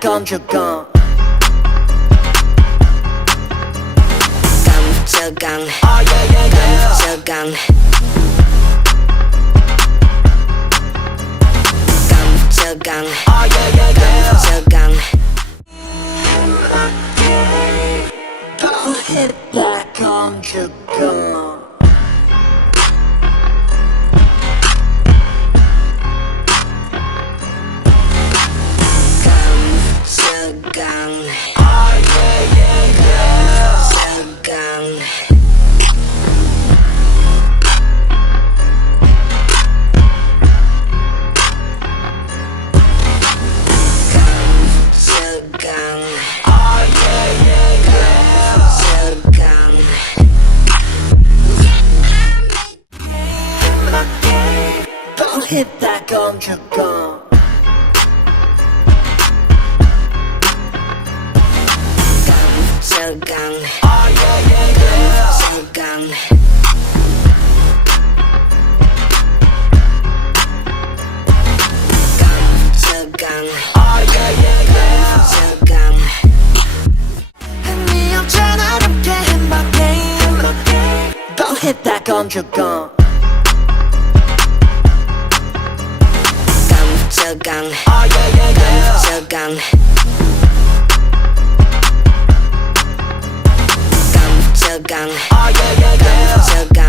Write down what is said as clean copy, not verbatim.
건조건 깜짝강 깜짝강 깜짝강 깜짝강 Hit that 건조건 Hit that 건조건 깜짝강 깜짝강 깜짝강 깜짝강 의미 없잖아 함께 my game Don't hit that 건조건 깜짝강 깜짝강 깜짝강 깜짝강